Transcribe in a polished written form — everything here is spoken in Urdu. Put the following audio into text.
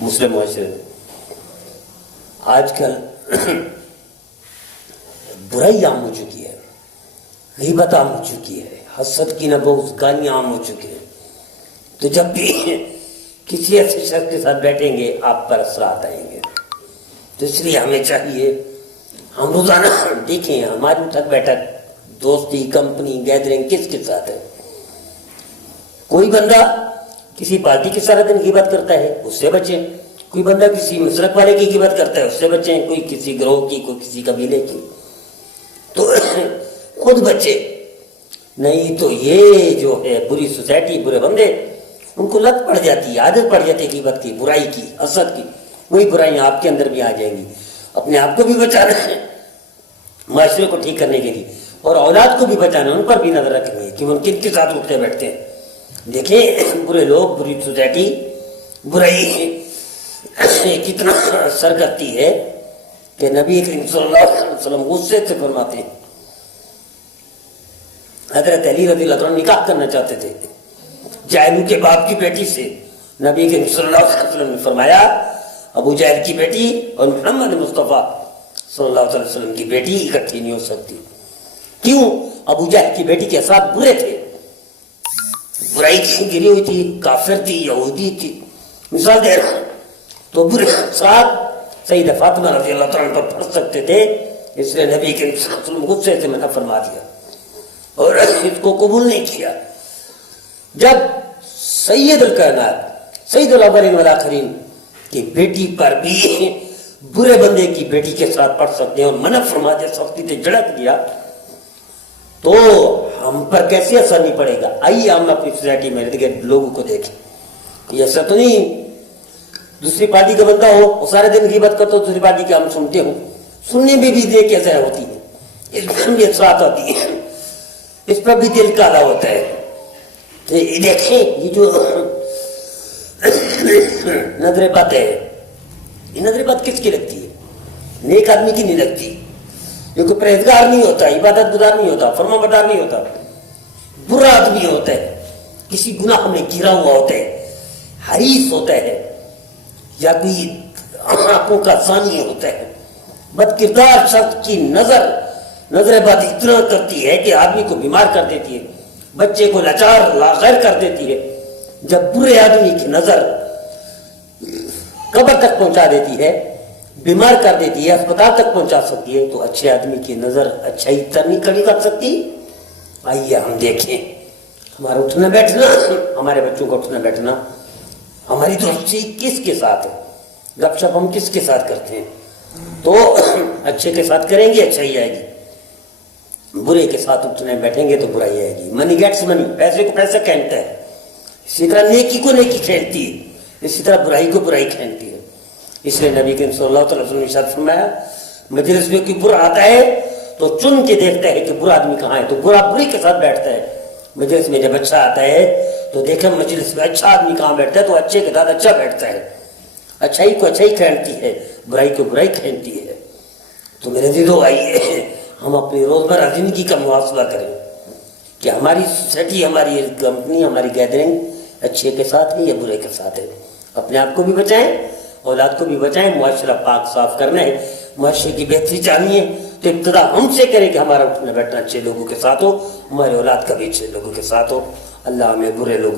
مسلم معاشرے میں آج کل برائی عام ہو چکی ہے، غیبت عام ہو چکی ہے، حسد کی نبوغ گالیاں عام ہو چکی ہیں. تو جب بھی کسی ایسے شخص کے ساتھ بیٹھیں گے آپ پر اثرات آئیں گے. تو اس لیے ہمیں چاہیے ہم روزانہ دیکھیں ہماری اٹھک بیٹھک دوستی کمپنی گیدرنگ کس کے ساتھ ہے. کوئی بندہ کسی پارٹی کے سارا دن غیبت کرتا ہے اس سے بچیں، کوئی بندہ کسی مسلک والے کی غیبت کرتا ہے اس سے بچیں، کوئی کسی گروہ کی کوئی کسی قبیلے کی، تو خود بچے. نہیں تو یہ جو ہے بری سوسائٹی برے بندے ان کو لت پڑ جاتی ہے، عادت پڑ جاتی ہے غیبت کی، برائی کی، حسد کی. وہی برائیاں آپ کے اندر بھی آ جائیں گی. اپنے آپ کو بھی بچانا ہے معاشرے کو ٹھیک کرنے کے لیے، اور اولاد کو بھی بچانا، ان پر بھی نظر رکھنی ہے کہ وہ کن کے ساتھ اٹھتے بیٹھتے ہیں. دیکھیں برے لوگ بری سوسائٹی برائی کتنا اثر کرتی ہے کہ نبی کریم صلی اللہ علیہ وسلم غصے سے فرماتے ہیں. حضرت علی رضی اللہ عنہ نکاح کرنا چاہتے تھے جہل کے باپ کی بیٹی سے. نبی کریم صلی اللہ علیہ وسلم نے فرمایا ابو جہل کی بیٹی اور محمد مصطفیٰ صلی اللہ علیہ وسلم کی بیٹی اکٹھی نہیں ہو سکتی. کیوں؟ ابو جہل کی بیٹی کے ساتھ برے تھے، برائی کی گری ہوئی تھی، کافر تھی، یہودی تھی. مثال دے رہا ہوں تو برے ساتھ سیدہ فاطمہ رضی اللہ عنہ پر پڑ سکتے تھے، اس لیے نبی کریم صلی اللہ علیہ وسلم غصے سے منع فرما دیا اور اس کو قبول نہیں کیا. جب سید الکائنات سید الاولین والآخرین کی بیٹی پر بھی برے بندے کی بیٹی کے ساتھ پڑھ سکتے ہیں اور منع فرما دیا، سختی سے جھڑک دیا، تو ہم پر کیسے اثر نہیں پڑے گا؟ آئیے ہم اپنی سوسائٹی میں لوگوں کو دیکھیں. یہ ایسا تو نہیں دوسری پارٹی کا بندہ ہو وہ سارے دن غیبت کرتا ہو، دوسری پارٹی کے ہم سنتے ہوں، سننے میں بھی دل کیسا ہوتی ہے، اس میں بھی اثرات ہوتی ہیں، اس پر بھی دل کالا ہوتا ہے. تو یہ دیکھیں یہ جو نظر بد ہے، یہ نظر بد کس کی لگتی ہے؟ نیک آدمی کی نہیں لگتی. یہ کوئی پرہیزگار نہیں ہوتا، عبادت گزار نہیں ہوتا، فرما بردار نہیں ہوتا، برا آدمی ہوتا ہے، کسی گناہ میں گرا ہوا ہوتا ہے، حریص ہوتا ہے، یا کوئی آنکھوں کا ثانی ہوتا ہے. بد کردار شخص کی نظر بد اتنا کرتی ہے کہ آدمی کو بیمار کر دیتی ہے، بچے کو لاچار لاغیر کر دیتی ہے. جب برے آدمی کی نظر قبر تک پہنچا دیتی ہے، بیمار کر دیتی ہے، اسپتال تک پہنچا سکتی ہے، تو اچھے آدمی کی نظر اچھائی تر نہیں کھڑی کر سکتی. آئیے ہم دیکھیں ہمارا اٹھنا بیٹھنا، ہمارے بچوں کا اٹھنا بیٹھنا، ہماری دوستی کس کے ساتھ ہے، گپ شپ ہم کس کے ساتھ کرتے ہیں. تو اچھے کے ساتھ کریں گے اچھائی آئے گی، برے کے ساتھ اٹھنے بیٹھیں گے تو برائی آئے گی. منی گیٹس منی، پیسے کو پیسہ کھینچتا ہے، اسی طرح نیکی کو نیکی کھینچتی ہے، اسی طرح برائی کو برائی کھینچتی ہے. اس لیے نبی کریم صلی اللہ علیہ وسلم نے ارشاد فرمایا مجلس میں کوئی برا آتا ہے تو چن کے دیکھتا ہے کہ برا آدمی کہاں ہے، تو برا بری کے ساتھ بیٹھتا ہے. مجلس میں جب اچھا آتا ہے تو دیکھیں مجلس میں اچھا آدمی کہاں بیٹھتا ہے تو اچھے کے ساتھ اچھا بیٹھتا ہے. اچھائی کو اچھائی کھینچتی ہے، برائی کو برائی کھینچتی ہے. تو میرے عزیزو آئیے ہم اپنی روزمرہ زندگی کا محاسبہ کریں کہ ہماری سوسائٹی، ہماری کمپنی، ہماری گیدرنگ اچھے کے ساتھ ہے یا برے کے ساتھ ہے. اپنے آپ کو بھی بچائیں، اولاد کو بھی بچائیں. معاشرہ پاک صاف کرنا ہے، معاشرے کی بہتری چاہیے تو ابتدا ہم سے کریں کہ ہمارا اٹھنا بیٹھنا اچھے لوگوں کے ساتھ ہو، ہمارے اولاد کا بھی اچھے لوگوں کے ساتھ ہو. اللہ ہمیں برے لوگ